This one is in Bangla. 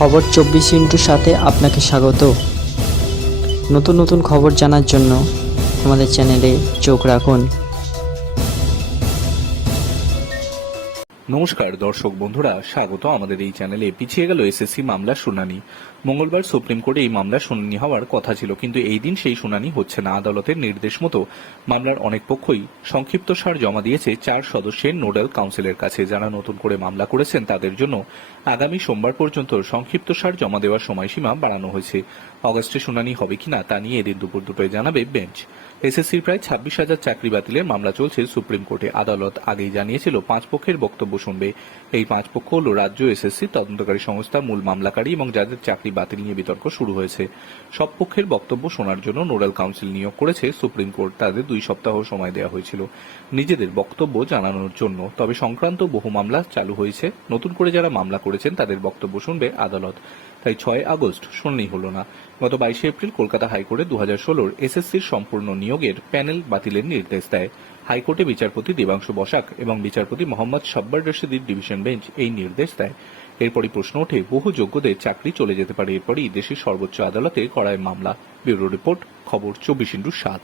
খবর 24 সাথে আপনাকে স্বাগত। নতুন নতুন খবর জানার জন্য আমাদের চ্যানেলে চোখ রাখুন। নমস্কার দর্শক বন্ধুরা, স্বাগত আমাদের এই চ্যানেলে। পিছিয়ে গেল এসএসসি মামলার শুনানি। মঙ্গলবার সুপ্রিম কোর্টে এই মামলার শুনানি হওয়ার কথা ছিল, কিন্তু এই দিন সেই শুনানি হচ্ছে না। আদালতের নির্দেশ মতো মামলার অনেক পক্ষই সংক্ষিপ্তসার জমা দিয়েছে 4 সদস্যের নোডাল কাউন্সিলের কাছে। যারা নতুন করে মামলা করেছেন তাদের জন্য আগামী সোমবার পর্যন্ত সংক্ষিপ্তসার জমা দেওয়ার সময়সীমা বাড়ানো হয়েছে। অগস্টে শুনানি হবে কিনা তা নিয়ে এদিন দুপুর দুটোয় জানাবে বেঞ্চ। এসএসসির প্রায় 26,000 চাকরি বাতিলের মামলা চলছে সুপ্রিম কোর্টে। আদালত আগেই জানিয়েছিল 5 পক্ষের বক্তব্য শুনবে। এই 5 পক্ষ হল রাজ্য এসএসসি, তদন্তকারী সংস্থা, মূল মামলাকারী এবং যাদের চাকরি বাতিল নিয়ে বিতর্ক শুরু হয়েছে। সব পক্ষের বক্তব্য শোনার জন্য নোডাল কাউন্সিল নিয়োগ করেছে সুপ্রিম কোর্ট। তাদের 2 সপ্তাহ সময় দেওয়া হয়েছিল নিজেদের বক্তব্য জানানোর জন্য। তবে সংক্রান্ত বহু মামলা চালু হয়েছে। নতুন করে যারা মামলা করেছেন তাদের বক্তব্য শুনবে আদালত। তাই 6 আগস্ট শুনানি হল না। গত 22 এপ্রিল কলকাতা হাইকোর্টে 2016 এসএসসির সম্পূর্ণ নিয়োগের প্যানেল বাতিলের নির্দেশ দেয়। হাইকোর্টে বিচারপতি দেবাংশু বসাক এবং বিচারপতি মোহাম্মদ সাব্বার রশিদির ডিভিশন বেঞ্চ এই নির্দেশ দেয়। এরপরই প্রশ্ন ওঠে, বহু যোগ্যদের চাকরি চলে যেতে পারে। এরপরই দেশের সর্বোচ্চ আদালতে করায় মামলা। ব্যুরো রিপোর্ট, খবর 24x7।